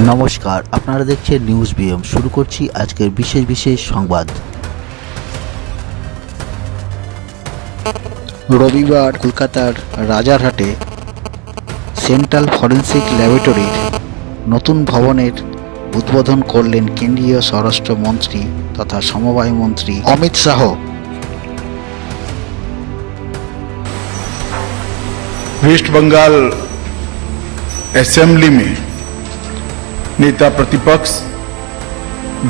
নমস্কার, আপনারা দেখছেন নিউজ বিএম। শুরু করছি আজকের বিশেষ সংবাদ। রবিবার কলকাতার রাজারহাটে সেন্ট্রাল ফরেন্সিক ল্যাবরেটরির নতুন ভবনের উদ্বোধন করলেন কেন্দ্রীয় স্বরাষ্ট্রমন্ত্রী তথা সমবায় মন্ত্রী অমিত শাহ। वेस्ट बंगाल असेंबली में नेता प्रतिपक्ष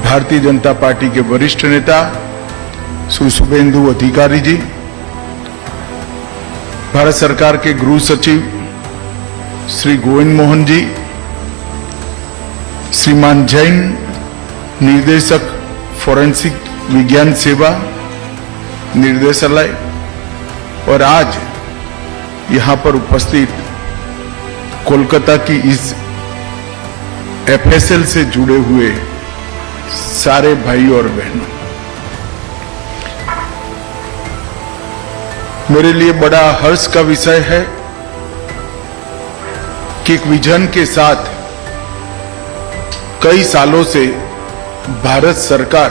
भारतीय जनता पार्टी के वरिष्ठ नेता श्री शुभेंदु अधिकारी जी, भारत सरकार के गृह सचिव श्री गोविंद मोहन जी, श्रीमान जैन निर्देशक फोरेंसिक विज्ञान सेवा निर्देशालय और आज यहां पर उपस्थित कोलकाता की इस एफएसएल से जुड़े हुए सारे भाई और बहनों, मेरे लिए बड़ा हर्ष का विषय है कि एक विजन के साथ कई सालों से भारत सरकार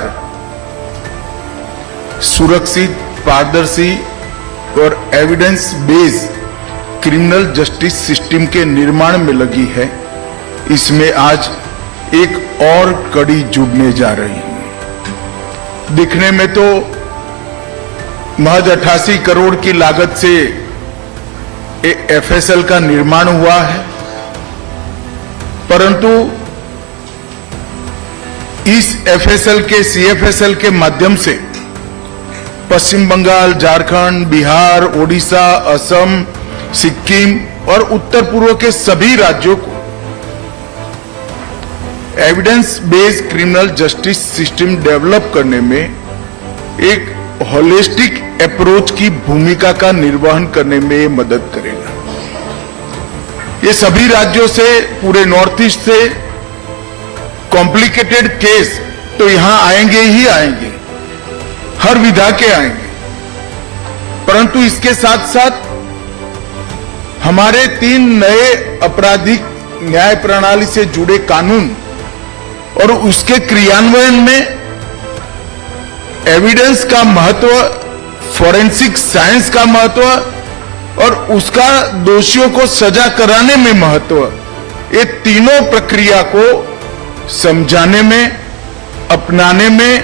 सुरक्षित, पारदर्शी और evidence based criminal justice system के निर्माण में लगी है। इसमें आज एक और कड़ी जुड़ने जा रही है। दिखने में तो महज 88 करोड़ की लागत से एफएसएल का निर्माण हुआ है, परंतु इस एफएसएल के सीएफएसएल के माध्यम से पश्चिम बंगाल, झारखंड, बिहार, ओडिशा, असम, सिक्किम और उत्तर पूर्व के सभी राज्यों को evidence based criminal justice system develop करने में एक होलिस्टिक अप्रोच की भूमिका का निर्वहन करने में मदद करेगा। ये सभी राज्यों से, पूरे नॉर्थ ईस्ट से कॉम्प्लिकेटेड केस तो यहां आएंगे ही आएंगे, हर विधा के आएंगे, परंतु इसके साथ साथ हमारे 3 नए आपराधिक न्याय प्रणाली से जुड़े कानून और उसके क्रियान्वयन में एविडेंस का महत्व, फोरेंसिक साइंस का महत्व और उसका दोषियों को सजा कराने में महत्व, ये तीनों प्रक्रिया को समझाने में, अपनाने में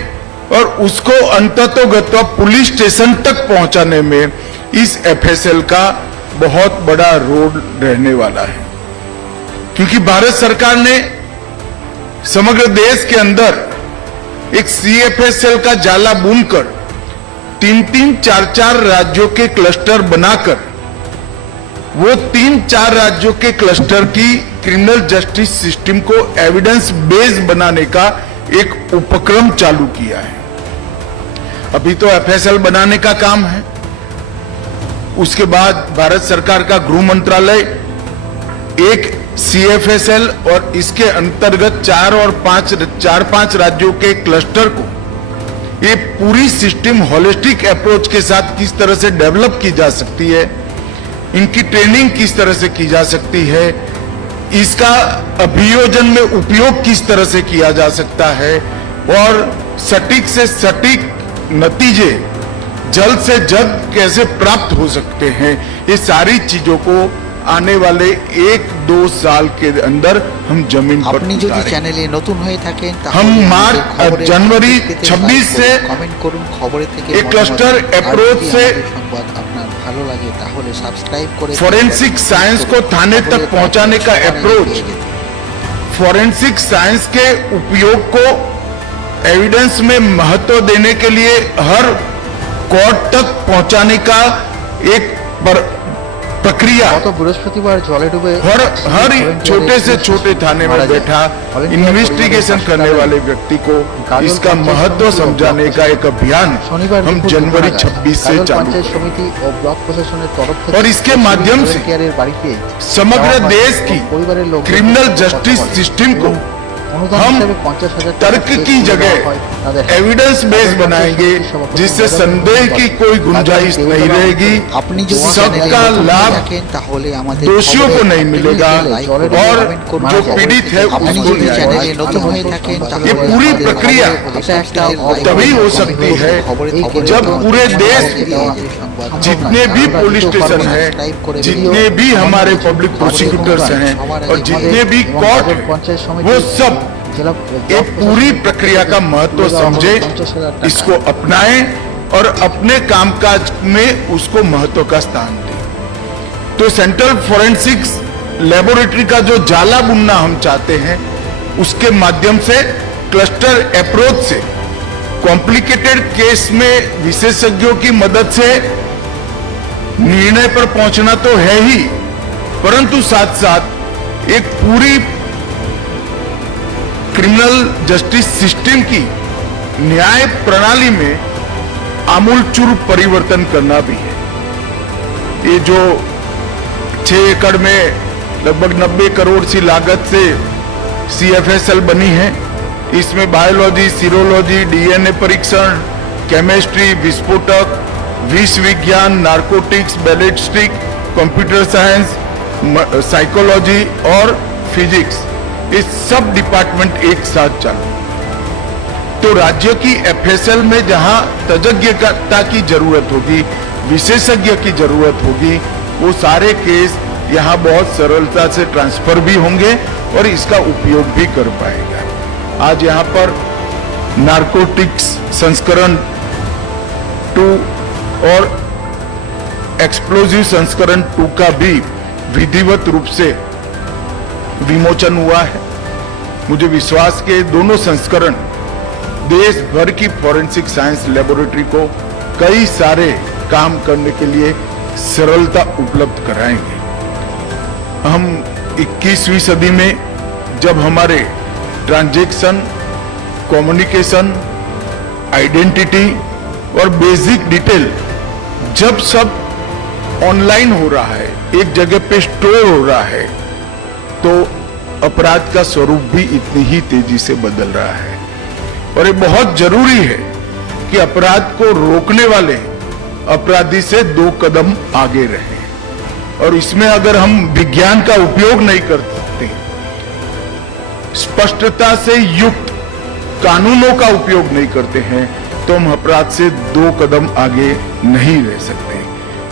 और उसको अंततोगत्वा पुलिस स्टेशन तक पहुंचाने में इस एफएसएल का बहुत बड़ा रोल रहने वाला है। क्योंकि भारत सरकार ने समग्र देश के अंदर एक सीएफएसएल का जाला बुनकर 3-3, 4-4 राज्यों के क्लस्टर बनाकर वो 3-4 राज्यों के क्लस्टर की क्रिमिनल जस्टिस सिस्टम को एविडेंस बेस्ड बनाने का एक उपक्रम चालू किया है। अभी तो एफएसएल बनाने का काम है, उसके बाद भारत सरकार का गृह मंत्रालय एक सीएफएसएल और इसके अंतर्गत 4-5 राज्यों के क्लस्टर को ये पूरी सिस्टम होलिस्टिक अप्रोच के साथ किस तरह से डेवलप की जा सकती है, इनकी ट्रेनिंग किस तरह से की जा सकती है, इसका अभियोजन में उपयोग किस तरह से किया जा सकता है और सटीक से सटीक नतीजे जल्द से जल्द कैसे प्राप्त हो सकते हैं, ये सारी चीजों को आने वाले 1-2 साल के अंदर हम जमीन पर আপনি যদি চ্যানেলে নতুন হয়ে থাকেন हम जनवरी 26 से কমেন্ট করুন। খবরে থেকে एक क्लस्टर अप्रोच से সংবাদ আপনার ভালো লাগে তাহলে সাবস্ক্রাইব করে फोरेंसिक साइंस को थाने तक पहुंचाने का अप्रोच, फोरेंसिक साइंस के उपयोग को एविडेंस में महत्व देने के लिए हर कोर्ट तक पहुंचाने का एक प्रक्रिया हर छोटे से छोटे थाने में बैठा इन्वेस्टिगेशन करने वाले व्यक्ति को इसका महत्व समझाने का एक अभियान हम जनवरी 26 से चालू और इसके माध्यम से समग्र देश की क्रिमिनल जस्टिस सिस्टम को हम तर्क की जगह एविडेंस बेस बनाएंगे, जिससे संदेह की कोई गुंजाइश नहीं रहेगी। सबका लाभ दोषियों को नहीं मिलेगा और जो पीड़ित है उसको न्याय मिलेगा। ये पूरी प्रक्रिया तभी हो सकती है जब पूरे देश जितने भी पुलिस स्टेशन है, जितने भी हमारे पब्लिक प्रोसिक्यूटर्स हैं और जितने भी कोर्ट हैं, वो सब एक पूरी प्रक्रिया का महत्व समझे, इसको अपनाएं और अपने कामकाज में उसको महत्व का स्थान दें। तो सेंट्रल फोरेंसिक्स लेबोरेटरी का जो जाला बुनना हम चाहते हैं, उसके माध्यम से क्लस्टर अप्रोच से कॉम्प्लिकेटेड केस में विशेषज्ञों की मदद से निर्णय पर पहुंचना तो है ही, परंतु साथ साथ एक पूरी क्रिमिनल जस्टिस सिस्टम की न्याय प्रणाली में आमूलचूल परिवर्तन करना भी है। ये जो 6 एकड़ में लगभग 90 करोड़ सी लागत से CFSL बनी है, इसमें बायोलॉजी, सीरोलॉजी, DNA परीक्षण, केमिस्ट्री, विस्फोटक, विष विज्ञान, narcotics, ballistic, computer science, psychology और फिजिक्स, ये सब डिपार्टमेंट एक साथ चले। तो राज्य की FSL में जहां तज्ञता की जरूरत होगी, विशेषज्ञ की जरूरत होगी, वो सारे केस यहां बहुत सरलता से ट्रांसफर भी होंगे और इसका उपयोग भी कर पाएगा। आज यहां पर नारकोटिक्स संस्करण 2 और एक्सप्लोजिव संस्करण 2 का भी विधिवत रूप से विमोचन हुआ है। मुझे विश्वास के दोनों संस्करण देश भर की फॉरेंसिक साइंस लेबोरेटरी को कई सारे काम करने के लिए सरलता उपलब्ध कराएंगे। हम 21वीं सदी में जब हमारे ट्रांजैक्शन, कम्युनिकेशन, आइडेंटिटी और बेसिक डिटेल जब सब ऑनलाइन हो रहा है, एक जगह पे स्टोर हो रहा है, तो अपराध का स्वरूप भी इतनी ही तेजी से बदल रहा है। और ये बहुत जरूरी है कि अपराध को रोकने वाले अपराधी से 2 कदम आगे रहें। और इसमें अगर हम विज्ञान का उपयोग नहीं कर सकते, स्पष्टता से युक्त कानूनों का उपयोग नहीं करते हैं, तो हम अपराध से 2 कदम आगे नहीं रह सकते।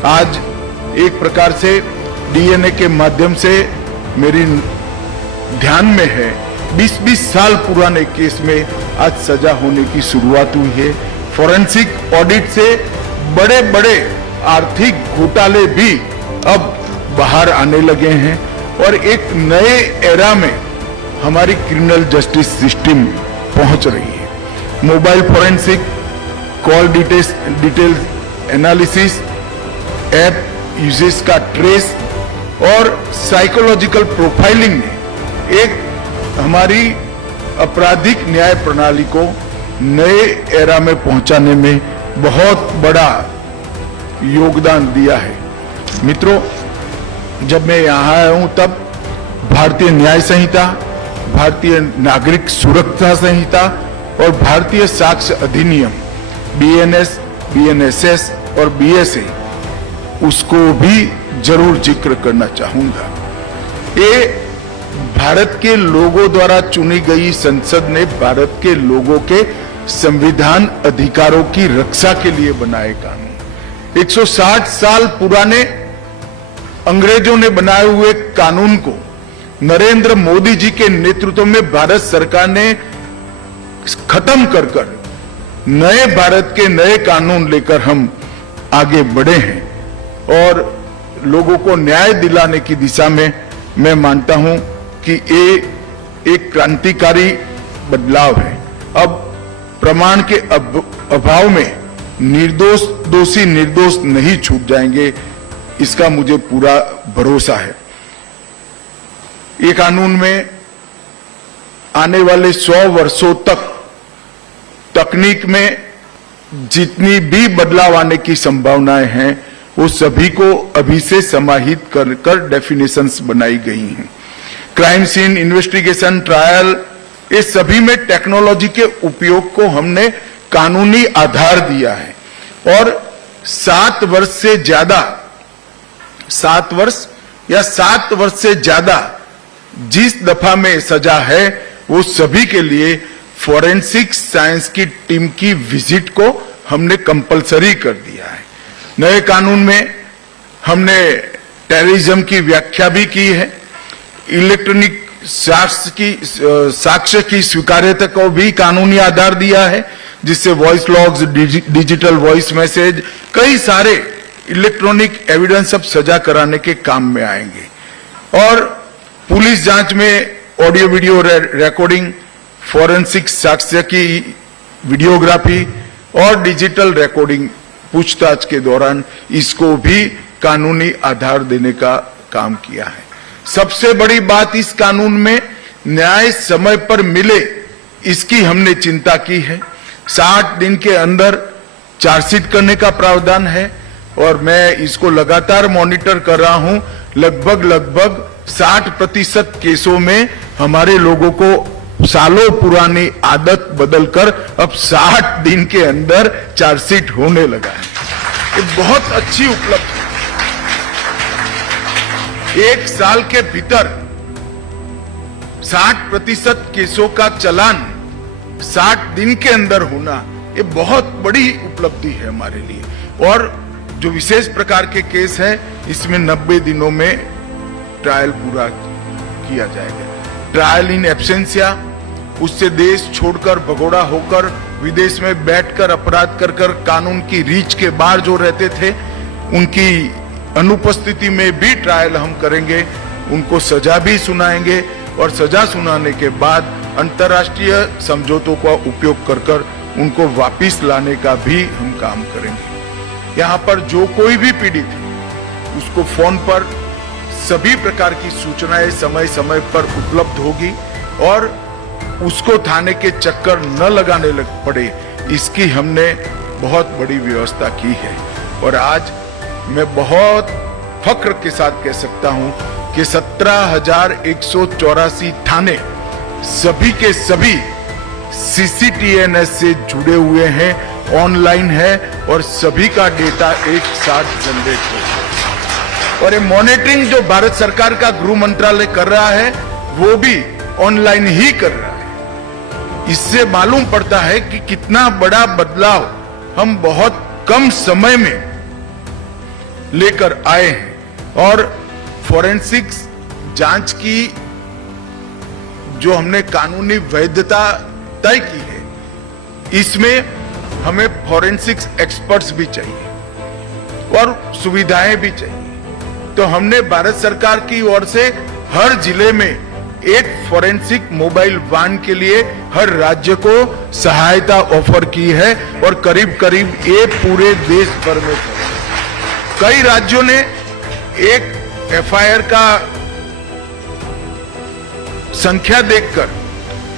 आज एक प्रकार से DNA के माध्यम से मेरी ध्यान में है 20-20 साल पुराने केस में आज सजा होने की शुरुआत हुई है। फोरेंसिक ऑडिट से बड़े बड़े आर्थिक घोटाले भी अब बाहर आने लगे हैं और एक नए एरा में हमारी क्रिमिनल जस्टिस सिस्टम पहुंच रही है। Mobile forensic, call detail analysis, app uses का ट्रेस और साइकोलॉजिकल प्रोफाइलिंग ने एक हमारी आपराधिक न्याय प्रणाली को नए एरा में पहुंचाने में बहुत बड़ा योगदान दिया है। मित्रों, जब मैं यहाँ आया हूं तब भारतीय न्याय संहिता, भारतीय नागरिक सुरक्षा संहिता और भारतीय साक्ष्य अधिनियम BNS, BNSS और BSA उसको भी जरूर जिक्र करना चाहूंगा। ये भारत के लोगों द्वारा चुनी गई संसद ने भारत के लोगों के संविधान अधिकारों की रक्षा के लिए बनाए कानून। 160 साल पुराने अंग्रेजों ने बनाए हुए कानून को नरेंद्र मोदी जी के नेतृत्व में भारत सरकार ने खत्म कर नए भारत के नए कानून लेकर हम आगे बढ़े हैं और लोगों को न्याय दिलाने की दिशा में मैं मानता हूं कि ये एक क्रांतिकारी बदलाव है। अब प्रमाण के अभाव में निर्दोष दोषी निर्दोष नहीं छूट जाएंगे, इसका मुझे पूरा भरोसा है। ये कानून में आने वाले 100 वर्षों तक तकनीक में जितनी भी बदलाव आने की संभावनाएं हैं, वो सभी को अभी से समाहित कर डेफिनेशंस बनाई गई हैं। क्राइम सीन इन्वेस्टिगेशन, ट्रायल, ये सभी में टेक्नोलॉजी के उपयोग को हमने कानूनी आधार दिया है और 7 वर्ष से ज्यादा 7 वर्ष या 7 वर्ष से ज्यादा जिस दफा में सजा है वो सभी के लिए फॉरेंसिक साइंस की टीम की विजिट को हमने कंपलसरी कर दिया है। नए कानून में हमने टेररिज्म की व्याख्या भी की है, इलेक्ट्रॉनिक साक्ष्य की स्वीकार्यता को भी कानूनी आधार दिया है, जिससे voice logs, digital voice message, कई सारे इलेक्ट्रॉनिक एविडेंस अब सजा कराने के काम में आएंगे। और पुलिस जांच में ऑडियो वीडियो रिकॉर्डिंग, फॉरेंसिक साक्ष्य की वीडियोग्राफी और डिजिटल रिकॉर्डिंग पूछताछ के दौरान इसको भी कानूनी आधार देने का काम किया है। सबसे बड़ी बात इस कानून में न्याय समय पर मिले, इसकी हमने चिंता की है। 60 दिन के अंदर चार्जशीट करने का प्रावधान है और मैं इसको लगातार मॉनिटर कर रहा हूं। लगभग 60% केसों में हमारे लोगों को सालों पुरानी आदत बदलकर अब 60 दिन के अंदर चार्जशीट होने लगा है। ये बहुत अच्छी उपलब्धि है। 1 साल के भीतर 60% केसों का चालान 60 दिन के अंदर होना, ये बहुत बड़ी उपलब्धि है हमारे लिए। और जो विशेष प्रकार के केस है, इसमें 90 दिनों में ट्रायल पूरा किया जाएगा। ट्रायल इन एब्सेंसिया, उससे देश छोड़कर भगोड़ा होकर विदेश में बैठकर अपराध कर कानून की रीच के बाहर जो रहते थे, उनकी अनुपस्थिति में भी ट्रायल हम करेंगे, उनको सजा भी सुनाएंगे और सजा सुनाने के बाद अंतर्राष्ट्रीय समझौतों का उपयोग कर उनको वापस लाने का भी हम काम करेंगे। यहाँ पर जो कोई भी पीड़ित है उसको फोन पर सभी प्रकार की सूचनाएं समय समय पर उपलब्ध होगी और उसको थाने के चक्कर न लगाने लग पड़े, इसकी हमने बहुत बड़ी व्यवस्था की है। और आज मैं बहुत फख्र के साथ कह सकता हूं कि 17,184 थाने सभी के सभी CCTNS से जुड़े हुए हैं, ऑनलाइन है और सभी का डेटा एक साथ जनरेट हो। और ये मॉनिटरिंग जो भारत सरकार का गृह मंत्रालय कर रहा है वो भी ऑनलाइन ही कर रहा है। इससे मालूम पड़ता है कि कितना बड़ा बदलाव हम बहुत कम समय में लेकर आए हैं। और फॉरेंसिक्स जांच की जो हमने कानूनी वैधता तय की है, इसमें हमें फॉरेंसिक्स एक्सपर्ट्स भी चाहिए और सुविधाएं भी चाहिए। तो हमने भारत सरकार की ओर से हर जिले में एक फॉरेंसिक मोबाइल वैन के लिए हर राज्य को सहायता ऑफर की है और करीब करीब ये पूरे देश भर में कई राज्यों ने एक FIR का संख्या देखकर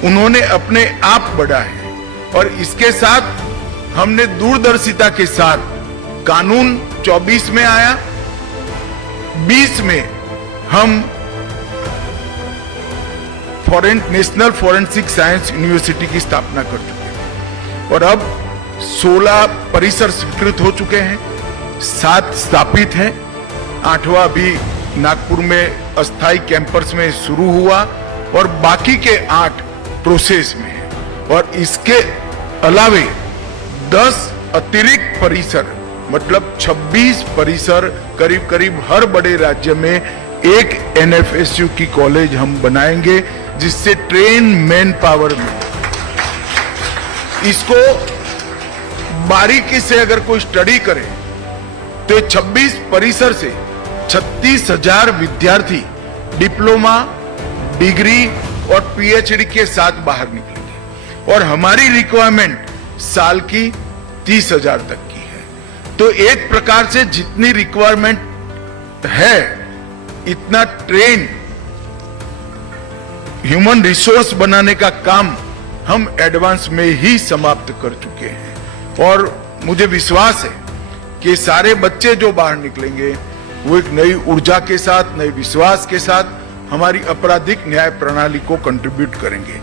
उन्होंने अपने आप बढ़ा है। और इसके साथ हमने दूरदर्शिता के साथ कानून 24 में आया, 20 में हम नेशनल फॉरेंसिक साइंस यूनिवर्सिटी की स्थापना कर चुके हैं और अब 16 परिसर स्वीकृत हो चुके हैं, 7 स्थापित हैं, 8वां भी नागपुर में अस्थायी कैंपस में शुरू हुआ और बाकी के 8 प्रोसेस में है। और इसके अलावे 10 अतिरिक्त परिसर, मतलब 26 परिसर करीब करीब हर बड़े राज्य में एक NFSU की कॉलेज हम बनाएंगे, जिससे ट्रेन मैन पावर में इसको बारीकी से अगर कोई स्टडी करे तो 26 परिसर से 36,000 विद्यार्थी डिप्लोमा, डिग्री और PhD के साथ बाहर निकलेंगे और हमारी रिक्वायरमेंट साल की 30,000 तक की है। तो एक प्रकार से जितनी रिक्वायरमेंट है इतना ट्रेन ह्यूमन रिसोर्स बनाने का काम हम एडवांस में ही समाप्त कर चुके हैं। और मुझे विश्वास है कि सारे बच्चे जो बाहर निकलेंगे वो एक नई ऊर्जा के साथ, नए विश्वास के साथ हमारी आपराधिक न्याय प्रणाली को कंट्रीब्यूट करेंगे।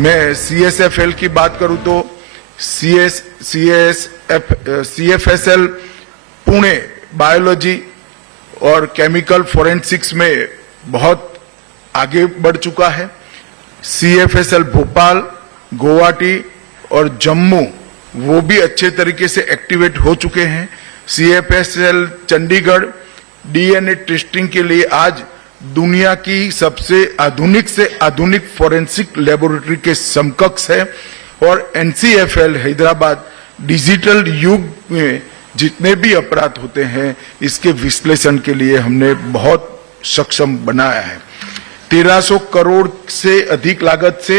मैं CSFL की बात करूं तो CFSL पुणे बायोलॉजी और केमिकल फोरेंसिक्स में बहुत आगे बढ़ चुका है। CFSL भोपाल, गुवाहाटी और जम्मू वो भी अच्छे तरीके से एक्टिवेट हो चुके हैं। CFSL चंडीगढ़ DNA टेस्टिंग के लिए आज दुनिया की सबसे आधुनिक फोरेंसिक लेबोरेटरी के समकक्ष है और NCFL हैदराबाद डिजिटल युग में जितने भी अपराध होते हैं इसके विश्लेषण के लिए हमने बहुत सक्षम बनाया है। 1300 करोड़ से अधिक लागत से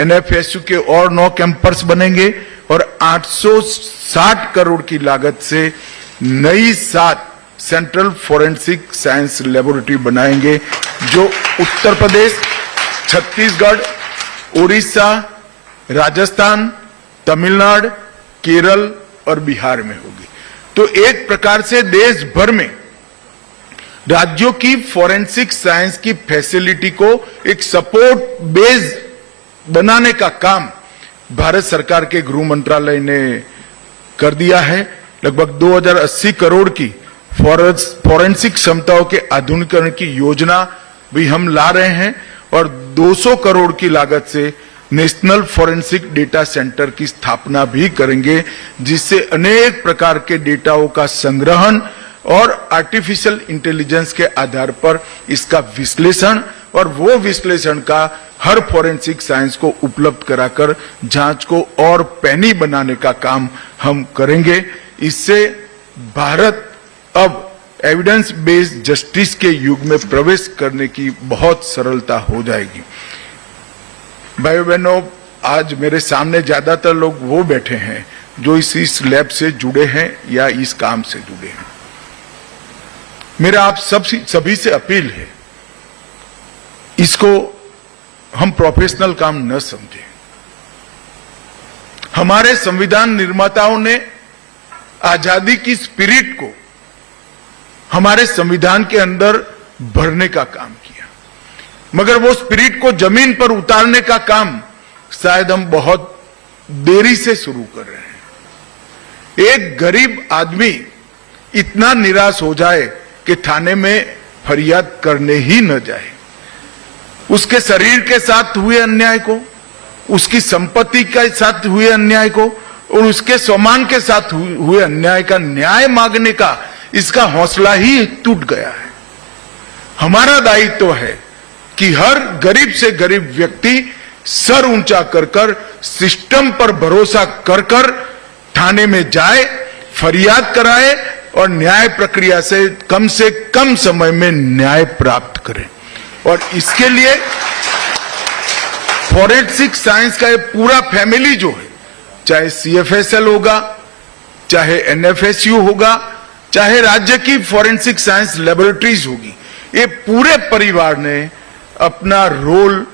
NFSU के और 9 कैंपस बनेंगे और 860 करोड़ की लागत से नई 7 सेंट्रल फोरेंसिक साइंस लेबोरेटरी बनाएंगे जो उत्तर प्रदेश, छत्तीसगढ़, उड़ीसा, राजस्थान, तमिलनाडु, केरल और बिहार में होगी। तो एक प्रकार से देश भर में राज्यों की फोरेंसिक साइंस की फैसिलिटी को एक सपोर्ट बेस बनाने का काम भारत सरकार के गृह मंत्रालय ने कर दिया है। लगभग 2080 करोड़ की फोरेंसिक क्षमताओं के आधुनिकीकरण की योजना भी हम ला रहे हैं और 200 करोड़ की लागत से नेशनल फोरेंसिक डेटा सेंटर की स्थापना भी करेंगे, जिससे अनेक प्रकार के डेटाओं का संग्रहण और आर्टिफिशियल इंटेलिजेंस के आधार पर इसका विश्लेषण और वो विश्लेषण का हर फोरेंसिक साइंस को उपलब्ध कराकर जांच को और पैनी बनाने का काम हम करेंगे। इससे भारत अब एविडेंस बेस्ड जस्टिस के युग में प्रवेश करने की बहुत सरलता हो जाएगी। भाई बहनों, आज मेरे सामने ज्यादातर लोग वो बैठे हैं जो इस लैब से जुड़े हैं या इस काम से जुड़े हैं। मेरा आप सभी से अपील है, इसको हम प्रोफेशनल काम न समझें। हमारे संविधान निर्माताओं ने आजादी की स्पिरिट को हमारे संविधान के अंदर भरने का काम किया, मगर वो स्पिरिट को जमीन पर उतारने का काम शायद हम बहुत देरी से शुरू कर रहे हैं। एक गरीब आदमी इतना निराश हो जाए कि थाने में फरियाद करने ही न जाए। उसके शरीर के साथ हुए अन्याय को, उसकी संपत्ति के साथ हुए अन्याय को और उसके सम्मान के साथ हुए अन्याय का न्याय मांगने का इसका हौसला ही टूट गया है। हमारा दायित्व है कि हर गरीब से गरीब व्यक्ति सर ऊंचा कर कर सिस्टम पर भरोसा कर कर थाने में जाए, फरियाद कराए और न्याय प्रक्रिया से कम समय में न्याय प्राप्त करें। और इसके लिए फोरेंसिक साइंस का ये पूरा फैमिली जो है, चाहे CFSL होगा, चाहे NFSU होगा, चाहे राज्य की फोरेंसिक साइंस लेबोरेटरीज होगी, ये पूरे परिवार ने अपना रोल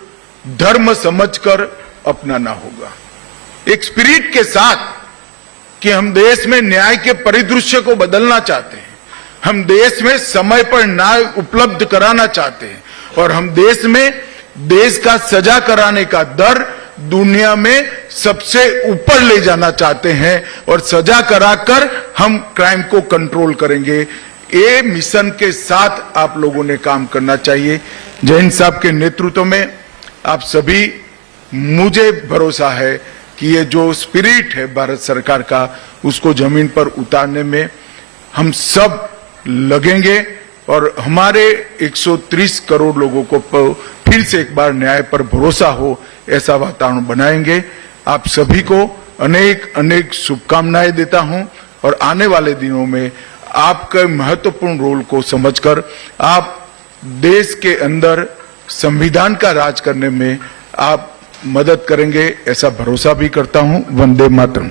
धर्म समझकर अपनाना होगा, एक स्पिरिट के साथ कि हम देश में न्याय के परिदृश्य को बदलना चाहते हैं, हम देश में समय पर न्याय उपलब्ध कराना चाहते हैं और हम देश में देश का सजा कराने का दर दुनिया में सबसे ऊपर ले जाना चाहते हैं और सजा कराकर हम क्राइम को कंट्रोल करेंगे। ये मिशन के साथ आप लोगों ने काम करना चाहिए। जैन साहब के नेतृत्व में आप सभी, मुझे भरोसा है कि ये जो स्पिरिट है भारत सरकार का, उसको जमीन पर उतारने में हम सब लगेंगे और हमारे 130 करोड़ लोगों को फिर से एक बार न्याय पर भरोसा हो ऐसा वातावरण बनाएंगे। आप सभी को अनेक अनेक शुभकामनाएं देता हूं और आने वाले दिनों में आपके महत्वपूर्ण रोल को समझकर आप देश के अंदर संविधान का राज करने में आप मदद करेंगे ऐसा भरोसा भी करता हूं। वंदे मातरम।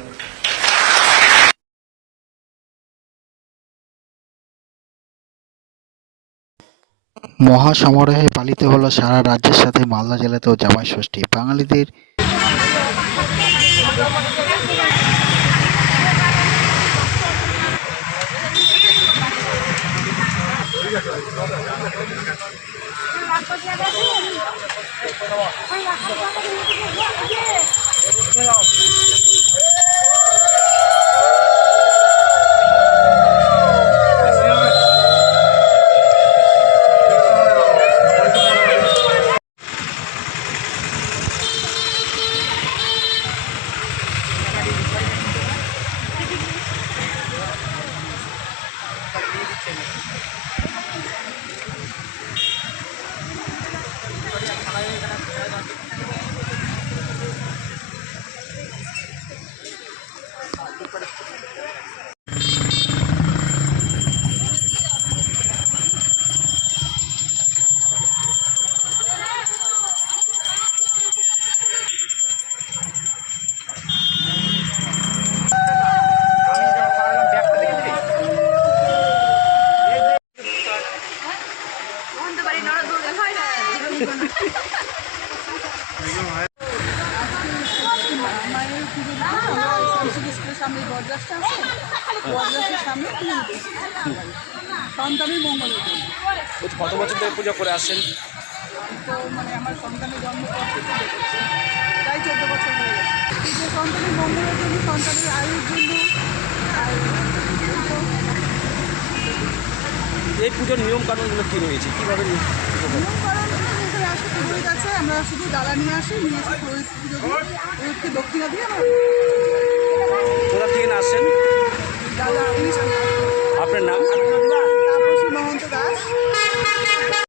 মহাসমারোহে পালিত হলো সারা রাজ্যের সাথে মালদা জেলাতেও জামাই ষষ্ঠী। বাঙালিদের মায়ের পুজো দিতে আমরা স্কুলের সামনে বরযাত্রা আছে, বরযাত্রার সামনে পুজো দিতে সন্তানের মঙ্গলের জন্য। কত বছর ধরে পুজো করে আসছেন? তো মানে আমার সন্তানের জন্ম পর থেকে দেখেছি, প্রায় 14 বছর হয়ে গেছে। এই যে সন্তানের মঙ্গলের জন্য, সন্তানের আয়ুর জন্য। আর এই পুজোর নিয়ম কানুনগুলো কী রয়েছে, কীভাবে নিয়ম কারণ এখানে আসে পুরোহিত আছে, আমরা শুধু ডালা নিয়ে আসি, নিয়ে এসে পুরোহিত পুজো দিই, পুরোহিতকে দক্ষিণা দিয়ে আমরা